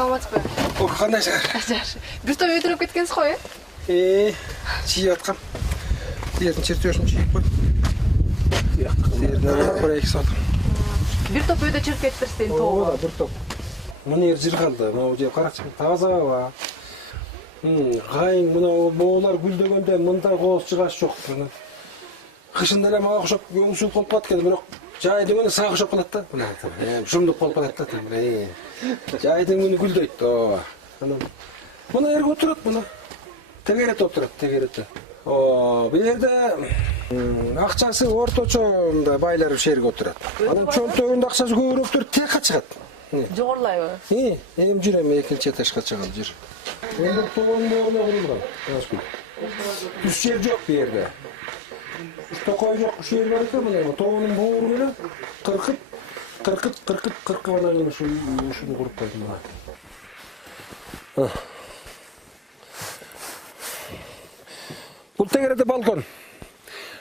Саламатсызбы? Кандай жар? Жар. Бир топ өтүрүп кеткенсиз го, Чийип аткам. Жердин чертежин чийип кой. Жерден проект сатып. Бир топ өтө чырып кетиптирсиз, тоого. Бир топ. Мына жер калды. Могу же каракчы таза ба. Гайын мына боолар гүлдөгөндө мындай кооз чыгаш жок. Кышында эле мага окшоп өңсүл болуп калат экен, бирок жайдын күнү сага окшоп калат да. Мына шумдук болуп калат да. Жайдын күнү гүлдөйт. Мына жерге отурат, мына. Тегерет отурат, тегеретте. Бул жерде акчасы орточо мындай байлар ушул жерге отурат. Анан чөнтөгүндө акчасы көбүрөөктөр тиякка чыгат. Жогорулайбы? Эми жүрөм экинчи этажга чыгып жүр. Эми тоонун бооруна курулган. Түз жер жок бу жерде. Токой жок, ушул жер бар экен, мына тоонун боору менен кыркып анан ушуну куруп койдум мына. Бул тегереде балкон.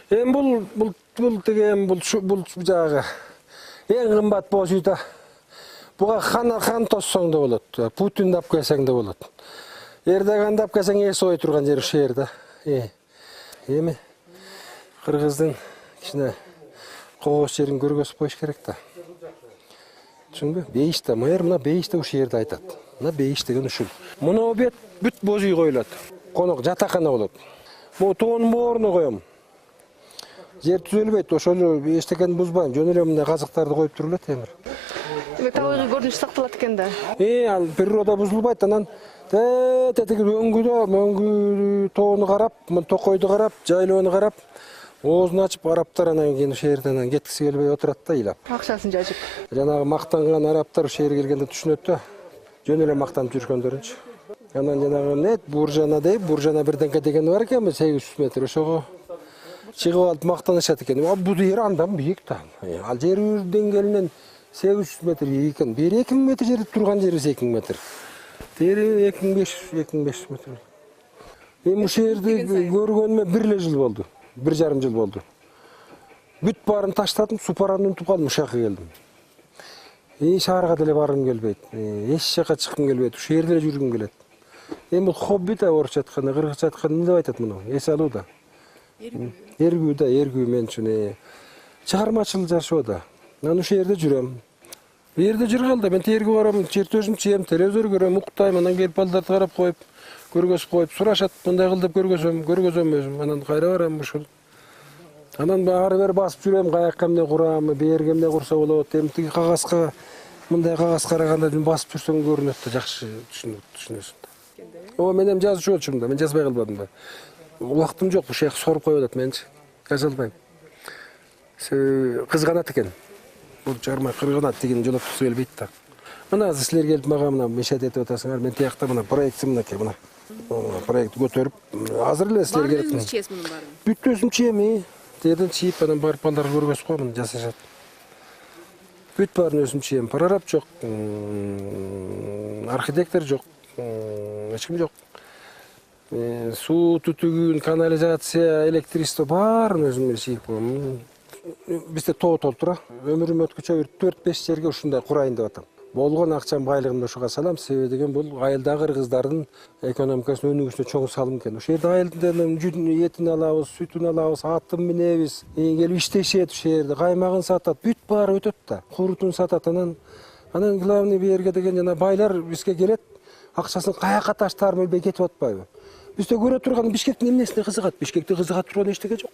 Эми бул деген бул жагы эң кымбат боз үй да. Буга хан тоссоң да болот, Путин дап келсең да болот. Жерде кандап келсең эс ой турган жер ушул жерде. Эми кыргыздын кичине кооз жерин көргөзүп коюш керек да. Түшүндүңбү? Бейиш да, мына бейиш да ушул жерде айтат. Мына бейиш деген ушул. Мына бет бүт боз үй коюлат. Конок жатакана болот. Бу тоонун бооруна коем. Жер түзөлбөйт, ошол эчтекени бузбайм. Жөн эле мындай казыктарды коюп турулат темир. Демек табигый көрүнүш сакталат экен да. Ал природа бузулбайт, анан тетиги өңгү тоону карап, токойду карап, жайлоону карап, оозун ачып арабтар анан кийин ошол жерден кеткиси келбей отурат да ыйлап. Акчасын жажып. Жанагы мактанган арабтар ошол жерге келгенде түшүнөт да. Жөн эле мактанып жүргөндөрүнчү. Анан жанагы буржана дейт, буржана бирденке деген бар экен, 800 метр ошого чыгып алып мактанышат экен. Бул жер андан бийик да. Ал жер деңгээлинен 800 метр бийик экен. Бери 2000 метр жерде турган жери 2000 метр. Тери 2500 метр. Эми ушул жерди көргөнүмө 1 жыл болду. 1,5 жыл болду. Бүт баарын таштадым, супараны унутуп калдым, ушакка келдим. Шаарга деле баргым келбейт. Эч жака чыккым келбейт. Ушул жерде эле жүргүм келет. Эми бул хобби да, орусча айтканда, кыргызча айтканда эмне деп айтат муну? Эс алуу да. Эргүү да, эргүү мен үчүн. Чыгармачыл жашоо да. Мен ушул жерде жүрөм. Бу жерде жүргөн да, мен терге барам, чертежим чием, телевизор көрөм, уктайм, анан келип балдарды карап коюп, көргөзүп коюп, сурашат, мындай кыл деп көргөзөм өзүм, анан кайра барам ушул. Анан ары бери басып жүрөм, каякка эмне курам, берге эмне курса болот, эми тиги кагазга, мындай кагаз караганда басып жүрсөң көрүнөт да, жакшы түшүнөсүң да. Мен эми жазуучу болчумун да, мен жазбай калбадым да. Убактым жок, ушул жакка соруп коюп атат менчи. Жаза албайм. Кызганат экен. Бул чыгарма кыргынат деген жолоктусу келбейт да. Мына силер келип мага мына мешает этип атасыңар, мен тиякта мына проектти мынакей мына. Проектти көтөрүп, азыр эле силер келип. Баарын өзүңүз чийесиз мунун баарын? Бүт өзүм чийем, жерден чийип анан барып балдарга көргөзүп коем, жасашат. Бүт баарын өзүм чийем. Прораб жок, архитектор жок, эч ким жок. Суу түтүгүн, канализация, электричество баарын өзүм эле чийип коем. Бизде тоо толтура. Өмүрүм өткүчө 4-5 жерге ушундай курайын деп атам. Болгон акчам байлыгымды ошого салам, себеби деген бул айылдагы кыргыздардын экономикасынын өнүгүшүнө чоң салым экен. Ошол жерде айылдын этин алабыз, сүтүн алабыз, атын минебиз, келип иштешет ошол жерде, каймагын сатат, бүт баары өтөт да. Курутун сатат, анан главный бу жерге деген жана байлар бизге келет, акчасын каяка таштаарын билбей кетип атпайбы? Бизде көрө турган Бишкектин эмнесине кызыгат? Бишкекте кызыгат турган эчтеке жок.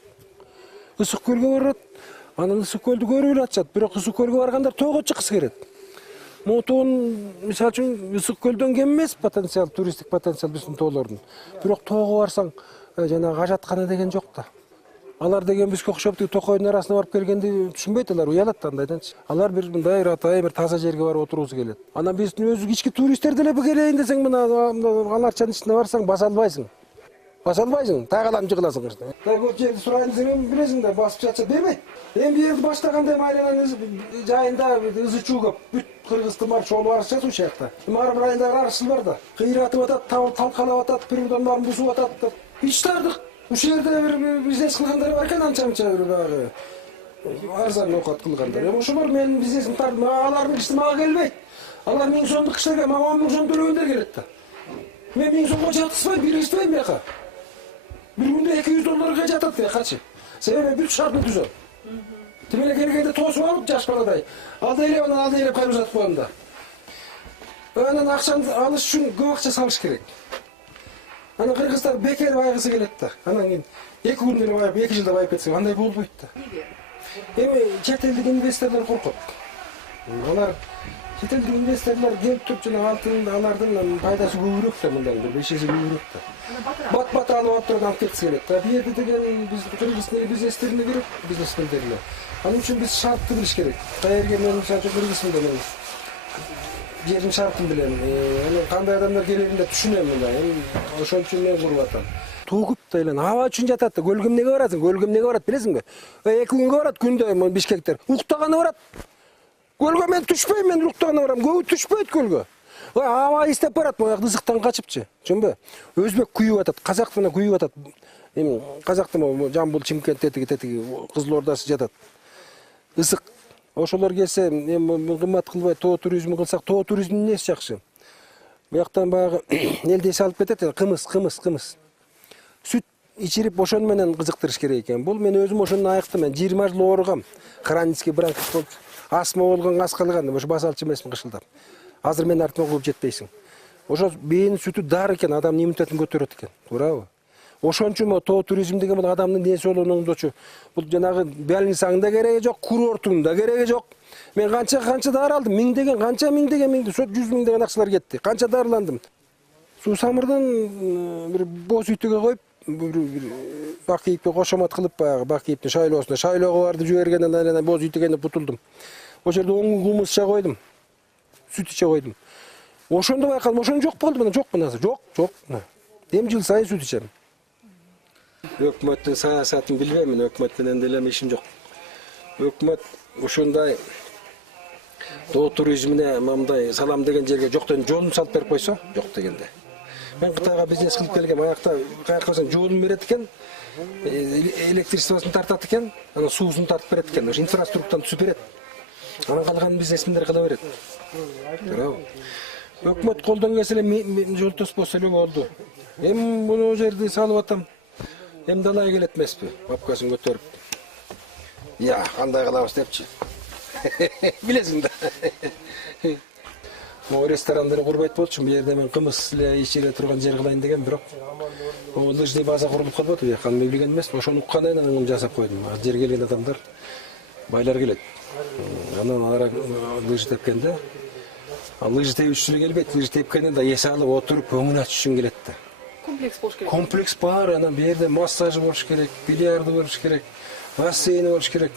Ысык көлгө барат, анан ысык көлдү көрүп эле атышат, бирок ысык көлгө баргандар тоого чыккысы келет. Мотон, мисалы үчүн, ысык көлдөн кем эмес потенциал, туристтик потенциал биздин тоолордун. Бирок тоого барсаң, жанагы ажаткана деген жок да. Алар деген бизге окшоп токойдун арасына барып келгенди түшүнбөйт, алар уялат да андайданчы. Алар бир мындай ратай, бир таза жерге барып отургусу келет. Анан биздин өзү ички туристтер деле келейин десең, мына аларчанын ичине барсаң, баса албайсың. Баса албайсың, таагалам жыгыласың. Көп жерди сурайын десең, билесиң да, басып жатса бербейт. Эми бу жерди баштаганда айланан жайында ызы чуу көп. Бүт кыргыздын бар чоң арчасы ушул жакта. Мар райондагы арчыл бар да. Кыйратып атат, талкалап атат, природаны бузуп атат. Иштардык. Ушул жерде бир бизнес кылгандар бар экен, анча-мынча бир багы. Арзан оокат кылгандар. Эми ошолор менин бизнесим алардын иши мага келбейт. Алар 1000 сомдук кишилерге мага 10 000 сом төлөгөндөр келет да. Мен 1000 сомго жатыспайм, биришпейм бияка. Bir günde 200 dolarга жатат бияка. Себеби бүт шартын түзөм. Тимеле келгенде тосуп алып жаш баладай. Алда элеп кайрып жатып коем да. Анан акчаны алыш үчүн көп акча салыш керек. Анан кыргыздар бекер байгысы келет да. Анан кийин 2 күндө эле байып, 2 жылда байып кетсе, андай болбойт да. Эми чет элдик инвесторлор коркот. Алар чет элдик инвесторлор келип туруп жана алтын алардын пайдасы көбүрөөк да, мындай 5 эсе көбүрөөк да. Бат алып турган алып кетсе келет да. Бу жерде деген биз кыргыз бизнестерине керек, бизнесмендерге. Анын үчүн биз шартты билиш керек. Кайерге мен мисалы кыргызмын мен жердин шартын билем. Анан кандай адамдар келерин түшүнөм мындай. Ошон үчүн мен куруп атам. Тогуп да эле аба үчүн жатат да. Көлгө эмнеге барасың? Көлгө эмнеге барат билесиңби? 2 күнгө барат күндө Бишкектер. Уктаганы барат. Көлгө мен түшпөйм, мен уктаганы барам. Көбү түшпөйт көлгө. Аба истеп барат, мояк ызыктан качыпчы. Түшүнбү? Өзбек күйүп атат, казак менен күйүп атат. Эми казактын Жамбыл, Чимкент тетиги Кызыл Ордасы жатат. Ысык. Ошолор келсе, эми кымбат кылбай тоо туризми кылсак, тоо туризминин несі жакшы. Буяктан баягы элди салып кетет, кымыз. Сүт ичирип ошону менен кызыктырыш керек экен. Бул мен өзүм ошону айыктым. Мен 20 жыл ооругам. Хронический бронхит болуп, астма болгон, газ калган, ошо басалчы эмесмин кышылдап. Азыр мен артыма кууп жетпейсиң. Ошо бейнин сүтү дар экен, адам иммунитетин көтөрөт экен. Туурабы? Ошон үчүн тоо туризм деген бул адамдын денсе болуунуңдучу. Бул жанагы больницаңда да кереги жок, курортуң да кереги жок. Мен канча дары алдым? 1000 деген, канча 1000 деген, 100 000 деген акчалар кетти. Канча дарыландым. Суу самырдан бир боз үтүгө коюп, бир бак кийипке кошомат кылып баягы бак кийиптин шайлоого барды жибергенден анан боз үтүгөнө путулдум. Ошол жерде 10 кумус иче койдум. Сүт иче койдум. Ошондо байкалдым, ошону жок болду мына, жок мына, жок. Эми жыл сайын сүт ичем. Өкмөттүн саясатын билбейм, мен өкмөт менен деле ишим жок. Өкмөт ушундай тоо туризмине мындай салам деген жерге жоктон жолун салып берип койсо, жок дегенде. Мен Кытайга бизнес кылып келгем, аякта кайкырсаң жолун берет экен, электричествосын тартат экен, анан суусун тартып берет экен, ошо инфраструктураны түзүп берет. Анан калганын бизнесмендер кыла берет. Туурабы? Өкмөт колдон келсе эле жолтос болсо эле болду. Эми муну жерди салып атам. Эми далай келет эмеспи? Папкасын көтөрүп. Я, кандай кылабыз депчи. Билесиң да. Могу ресторандар курбайт болчу, бу жерде мен кымыз эле ичире турган жер кылайын деген, бирок лыжный база курулуп калбады, бияка мен билген эмесмин. Ошону уккандан кийин жасап койдум. Жер келген адамдар байлар келет. Анан алар лыжы тепкенде, лыжы тебүүчүсү келбейт, лыжы тепкенде да эс алып отуруп көңүл ачыш үчүн келет да. Комплекс болуш керек. Комплекс бар, анан бу жерде массажы болуш керек, бильярды болуш керек, бассейни болуш керек.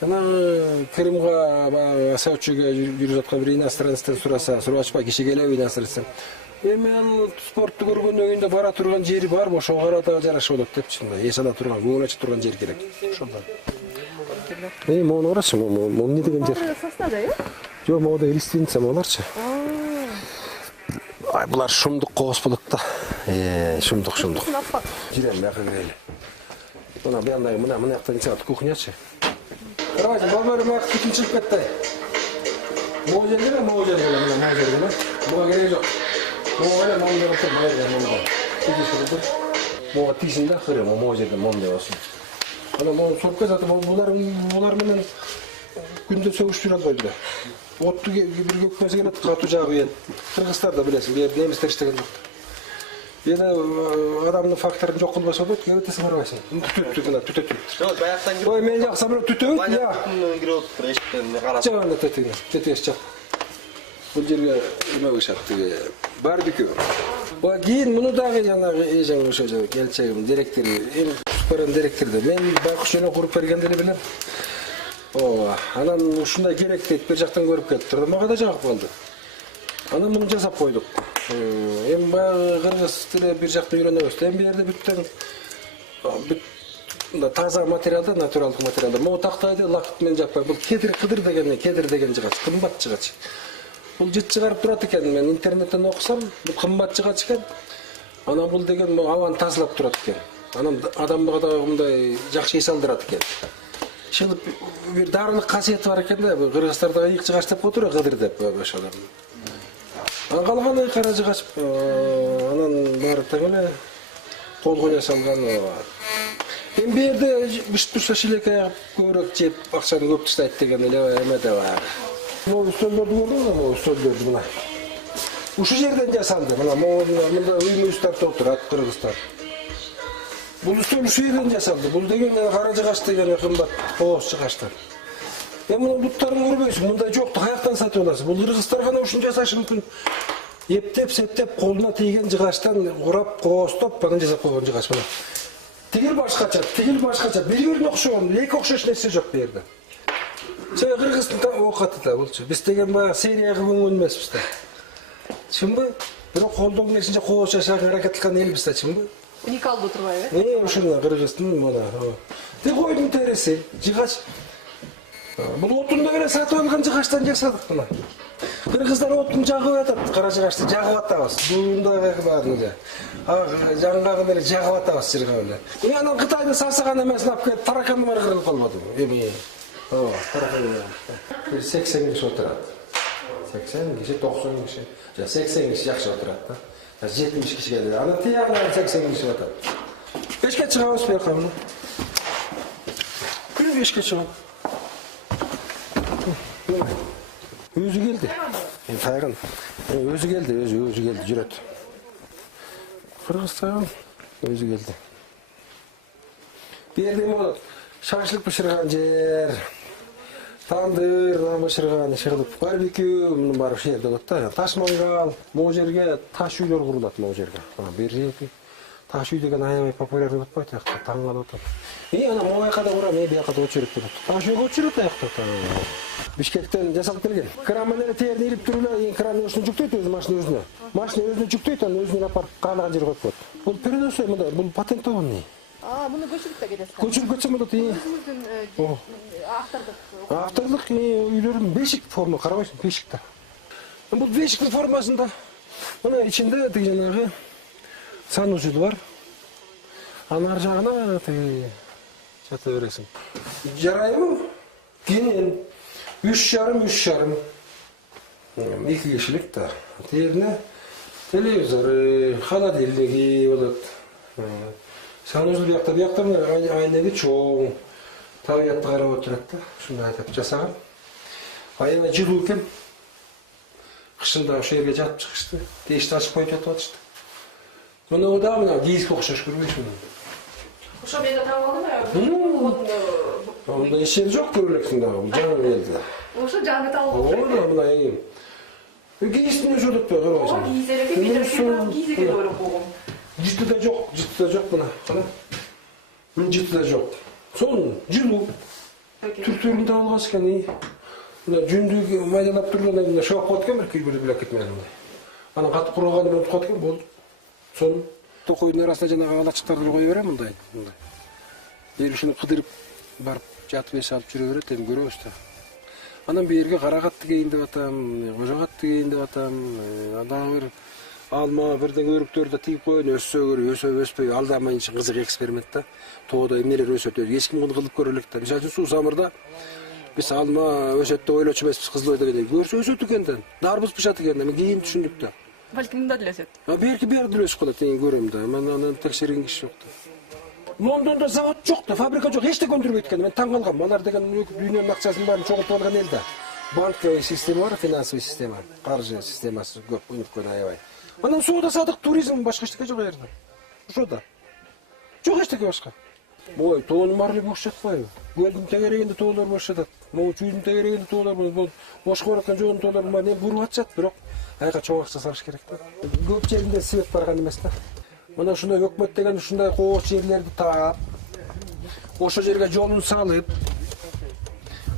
Анан Крымга баягы Сочиге жүрүп жаткан бир иностранецтен сурашпай киши келеби иностранецтен. Эми ал спортту көргөндөн кийин да бара турган жери бар, ошого карата жараша болот депчи. Эс ала турган, көңүл ача турган жер керек. Ошондон. Мону карачы, могу эмне деген жер? Сосна да, э? Жок, могу да лиственница боларчы. Ай, булар шумдук когос болот да. Шумдук. Жүрөм, бияка кирели. Мына буяндай, мына жактан чыгат кухнячы. Карабайсың, балбары бияка бүтүн чыгып кетти. Могу жерге, могу жерге. Буга кереги жок. Могу эле момдой тур, момдой. Могу тийсиң да, кыры, могу жерде момдой болсун. Анан мону сопка заты булар менен күндө сөгүш жүрө албайт да. Отту бир көкмөзө келет, катуу жагы ен. Кыргыздар да билесиң, бер немистер иштеген жок. Эне адамдын факторун жок кылбаса болот, кетесиң карабайсың. Түтөт. Жок, баяктан кирип. Ой, мен жакса бирок түтөбөт, я. Кирип отур, эшиктен карап. Жана тетес чак. Бул жерге эме кылышат, тиги барбекю. Ой, кийин муну дагы жанагы эжең ошо келчегим, директори, эми спорен директорду мен байкуш эле куруп бергенде эле билем. Анан ушундай керек дейт, бир жактан көрүп келиптир да, мага да жагып калды. Анан муну жасап койдук. Эми баягы кыргыз тили бир жакта үйрөнөбүз. Эми бу жерде бүт таза материалдар, натуралдык материалдар. Могу тактайды лакыт менен жаппай. Бул кедир деген жыгач, кымбат жыгач. Бул жыт чыгарып турат экен. Мен интернеттен окусам, бул кымбат жыгач экен. Анан бул деген абаны тазалап турат экен. Анан адамга да мындай жакшы эс алдырат экен. Шылып бир дарылык касиети бар экен да, кыргыздарда ыйык жыгач деп отур, кыдыр деп башалар. Анан калган кара жыгач, анан баары тең эле колго жасалган. Эми берде бышт турса шилекай көбүрөөк жеп акчаны көп таштайт деген эле эме да бар. Могу үстөлдөрдү көрдүңүзбү? Могу үстөлдөрдү мына. Ушул жерден жасалды. Мына мында үй-мүйүстөр отурат кыргыздар. Бул үстөл ушул жерден жасалды. Бул деген кара жыгач деген кымбат кооз жыгачтар. Эми мунун буттарын көрбөйсүң, мында жок, каяктан сатып аласың? Бул кыргыздар гана ушун жасашы мүмкүн. Эптеп, септеп, колуна тийген жыгачтан урап, кооздоп, анан жасап койгон жыгач мына. Тигил башкача, бири-бирине окшогон, эки окшош нерсе жок бу жерде. Сен кыргыздын окаты да болчу. Биз деген баягы серия кылып өңгөн эмеспиз да. Чынбы? Бирок колдон нерсинче кооз жашаганга аракет кылган элбиз да, чынбы? Уникалдуу турбайбы? Ушуна кыргыздын мына. Тиг койдун тереси, жыгач. Бул отунду эле сатып алган жыгачтан жасадык мына. Кыргыздар отун жагып атат, кара жыгачты жагып атабыз. Буунда баарын эле. Жаңгагын эле жагып атабыз жыргап эле. Анан Кытайдын сасыган эмесин алып келип тараканы бар кырылып калбадыбы? Эми тараканы 80 киши отурат. 80 киши, 90 киши. 80 киши жакшы отурат да. 70 киши келди. Анан тиягынан 80 киши отурат. Эшке чыгабыз бияка мына. Күнү эшке чыгам. Өзү келди. Тайган. Өзү келди, өзү келди, жүрөт. Кыргызстан өзү келди. Берди болот. Шашлык бышырган жер. Тандыр бышырган ишылып барбекю, мунун баары ушул жерде болот да. Таш мангал, могу жерге таш үйлөр курулат могу жерге. Бир жерге таш үй деген аябай популярный болуп атпайт аякта, таң калып атат. Анан могу жакка да курам, бияка да очередь болот. Таш үйгө очередь аякта. Бишкектен жасалып келген. Кран менен терни ирип туруп эле, кран ушуну жүктөйт өзү машина өзүнө. Машина өзүнө жүктөйт, анан өзүнө апарып каалаган жерге коюп коет. Бул переносой мындай, бул патенттогон. Муну көчүрүп да кетесиз. Көчүрүп кетсем болот. Өзүңүздүн Авторлук үйлөрүн бешик форма карабайсың, бешик да. Бул бешиктин формасында мына ичинде тиги жанагы санузел бар. Анын ар жагына жата бересиң. Жарайбы? Кенен 3,5 2 кишилик да. Терне телевизор, холодильники болот. Санузел биякта айнеги чоң. Табиятты карап отурат да. Ушундай айтып жасаган. Аябай жылуу экен. Кышында ошол жерге жатып чыгышты. Эшикти ачып коюп жатып атышты. Мына да мына кийизге окшош көрбөйсүңбү? Ошо мен да таап алдым. Онда эч жери жок көрөлөксүң да, жаңы келди. Ошо жаңы таалып. Мына эми. Кийиздин өзү болот да, карабайсың. Кийизге көрүп койгом. Жытыда жок мына. Мына жытыда жок. Сон жылуу. Түр-түрүн таап алган экен. Мына жүндүк майдалап тургандан кийин шоп болот экен, бир күйбөлүп эле кетмеген мындай. Анан катып кургандан кийин кат экен, болду. Сон токойдун арасына жанагы алачыктарды кое берем мындай. Бери ушуну кыдырып барып жатып эс алып жүрө берет, эми көрөбүз да. Анан бу жерге карагатты кейин деп атам, кожогатты кейин деп атам. Дагы бир алма бирдеге өрүктөрдү тигип коюн, өссө көрүп, өспөй алдамайынча кызык эксперимент да. Тоодо эмнелер өсөт, эч ким муну кылып көрө элек да. Мисалы үчүн суу самырда биз алма өсөт деп ойлочу эмеспиз, кызыл ой дегенде. Көрсө өсөт экен да. Дарбыз бышат экен да. Мен кийин түшүндүк да. Балким мында деле өсөт. Берки деле өсүп калат, эми көрөм да. Мен аны текшерген киши жок да. Лондондо завод жок да, фабрика жок, эчтеке өндүрбөйт экен. Мен таң калгам. Алар деген дүйнөнүн акчасын баарын чогултуп алган эл да. Банковый система бар, финансовый система, каржы системасы көп өнүккөн аябай. Анан соода садык, туризм башка эчтеке жок жерде. Ошо да. Жок эчтеке башка. Ой, тоонун баары эле бош жатпайбы? Көлдүн тегерегинде тоолор бош жатат. Могу чүйдүн тегерегинде тоолор бош. Бошко бараткан жолдун тоолордун баары буруп атышат, бирок аяка чоң акча салыш керек да. Көп жеринде свет барган эмес да. Мына ушундай өкмөт деген ушундай кооз жерлерди таап, ошо жерге жолун салып,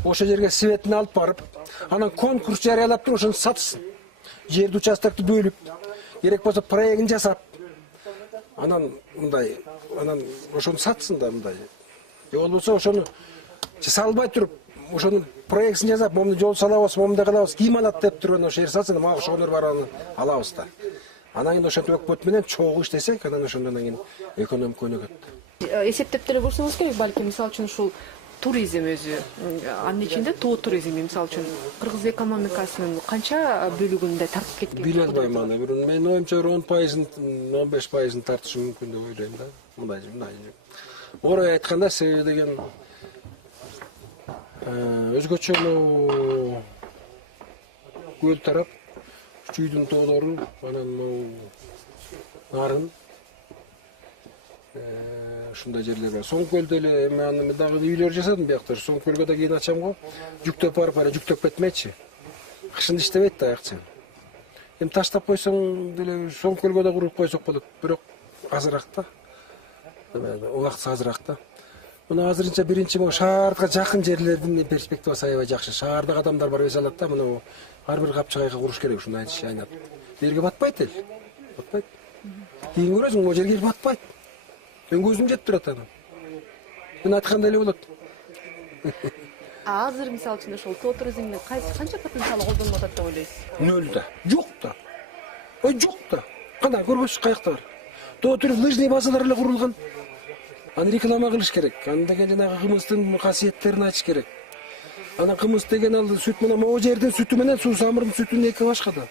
ошо жерге светин алып барып, анан конкурс жарыялап туруп ошону сатсын. Жерди участокты бөлүп, керек болсо проектин жасап, анан мындай, анан ошону сатсын да мындай. Же болбосо ошону салбай туруп, ошонун проектин жасап, момундай жол салабыз, момундай кылабыз, ким алат деп туруп анан ошо жер сатсын, мага ошонор бар аны алабыз да. Анан кийин ошентип өкмөт менен чогуу иштесек, анан ошондон кийин экономика өнүгөт. Эсептеп деле көрсөңүз керек, балким мисалы үчүн ушул туризм өзү. Анын ичинде тоо туризми, мисалы үчүн кыргыз экономикасынын канча бөлүгүндө тартып кеткен? Биле албайм аны. Бир менин оюмча 10%, 15% тартышы мүмкүн деп ойлойм да. Мындай. Орой айтканда себеби деген өзгөчө көл тарап, Чүйдүн тоолору, анан нарын ушундай жерлер бар. Соң көлдө эле мен дагы үйлөр жасадым биякта. Соң көлгө да кийин ачам го. Жүктөп барып, жүктөп кетмечи. Кышында иштебейт да аякчы. Эми таштап койсоң деле соң көлгө да куруп койсок болот. Бирок азыраак да. Убактысы азыраак да. Мына азырынча биринчи могу шаарга жакын жерлердин перспективасы аябай жакшы. Шаардагы адамдар бар эс алат да, мына ар бир капчыгайга куруш керек ушундай айтыш айнат. Жерге батпайт эл. Батпайт. Кийин көрөсүң, могу жерге батпайт. Мен көзүм жетип турат аны. Мен айткандай эле болот. Азыр мисалы үчүн ошол тоо туризмдин канча потенциалы колдонуп атат деп ойлойсуз? Нөл да. Жок да. Жок да. Кандай көрбөсүз каякта бар. Тоо туризм лыжный базалар эле курулган. Аны реклама кылыш керек. Аны деген жанагы кымыздын касиеттерин айтыш керек. Анан кымыз деген ал сүт менен могу жердин сүтү менен суусамырдын сүтүнүн эки башка да.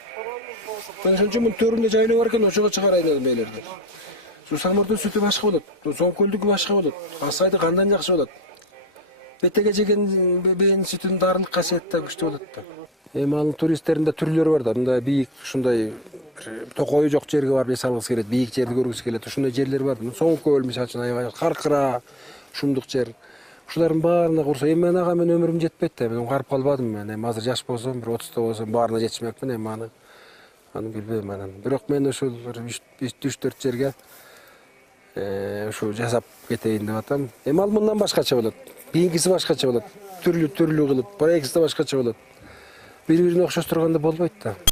Мен ошон үчүн мунун төрүндө жайлоо бар экен, ошого чыгарайын дедим элерди. Суусамырдын сүтү башка болот. Соң көлдүкү башка болот. Асайды кандан жакшы болот. Бетеге жеген бээнин сүтүнүн дарылык касиети да күчтүү болот да. Эми анын туристтеринде түрлөрү бар да. Мындай бийик, ушундай токою жок жерге барып эс алгысы келет, бийик жерди көргүсү келет. Ушундай жерлер бар. Соң көл мисалы үчүн аябай Каркыра, шумдук жер. Ушулардын баарына курса, эми мен ага өмүрүм жетпейт да. Мен карып калбадым мен. Эми азыр жаш болсом, бир 30та болсом баарына жетишмекмин. Эми аны билбейм анан. Бирок мен ошол 3-4 жерге ушу жасап кетейин деп атам. Эми ал мындан башкача болот. Кийинкиси башкача болот. Түрлүү кылып, проектisi башкача болот. Бири-бирине окшоштурганда болбойт да.